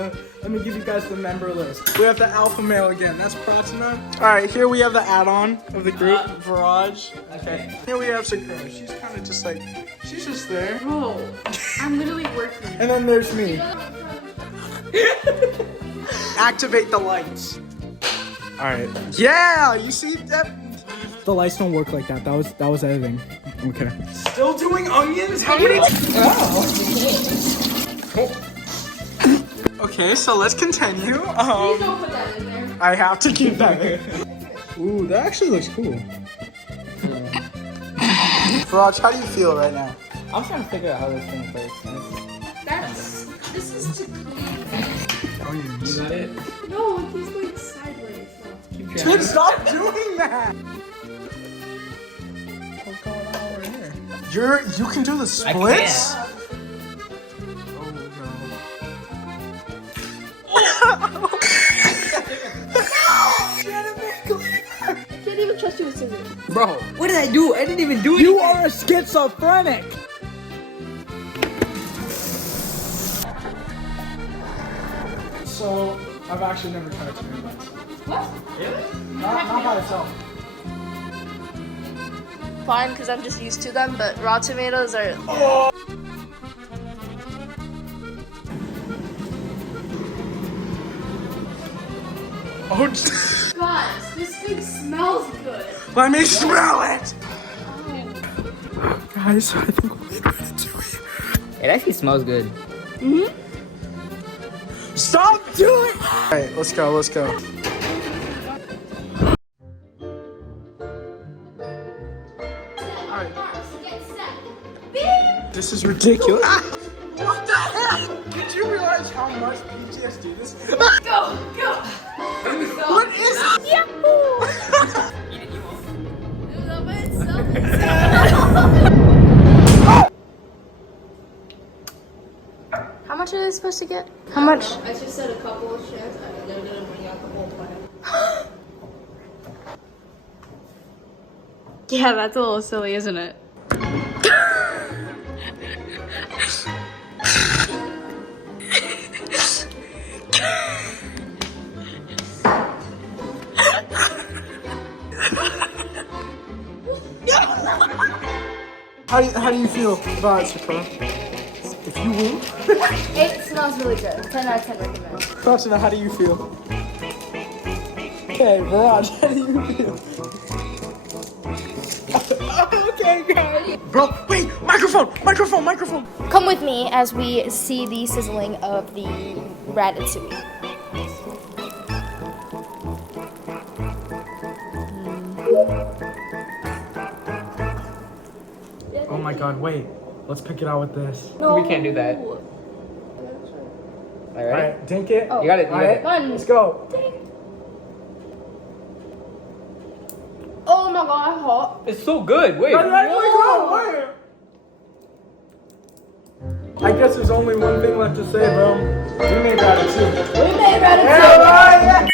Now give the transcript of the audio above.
again. Let me give you guys the member list. We have the alpha male again. That's Pratina. All right, here we have the add-on of the group, Viraj. Okay. Here we have Sakura. She's kind of just like, she's just there. Bro, I'm literally working. And then there's me. Activate the lights. All right. Yeah, you see that? The lights don't work like that. That was editing. Okay. Still doing onions? How many? Oh. Okay, so let's continue. Please don't put that in there. I have to keep that in. Ooh, that actually looks cool. Viraj, how do you feel right now? I'm trying to figure out how this thing works. This is to clean. Onions. You got it? No, he's like sideways. Keep Dude, trying. stop doing that! What's going on over here? You can do the splits? I Can't even trust you with scissors. Bro, what did I do? I didn't even do anything. You are a schizophrenic! So, I've actually never tried tomatoes. What? Really? Not by itself. Fine, because I'm just used to them, but raw tomatoes are... Oh! Oh, Guys, this thing smells good. let me smell it! Guys, I think we made Ratatouille. It actually smells good. Stop doing it! Alright, let's go, let's go. This is ridiculous. What the heck? Did you realize how much PTSD this is? Go, go. What is it? How much are they supposed to get? How much? I just said a couple of shares. I didn't bring out the whole plan. Yeah, that's a little silly, isn't it? How do you feel about it, Sakura? If you win? It smells really good. 10 out of 10 recommend. Pratina, how do you feel? Okay, Viraj, how do you feel? Okay, guys. Bro, wait, microphone. Come with me as we see the sizzling of the ratatouille. Oh my god, wait. Let's pick it out with this. We can't do that. Alright. Alright, dink it. Oh. You got it. Alright, let's go. Oh my god, hot. It's so good. Wait. Wait. I guess there's only one thing left to say, bro. We made Ratatouille. We made ratatouille! Yeah, right, yeah.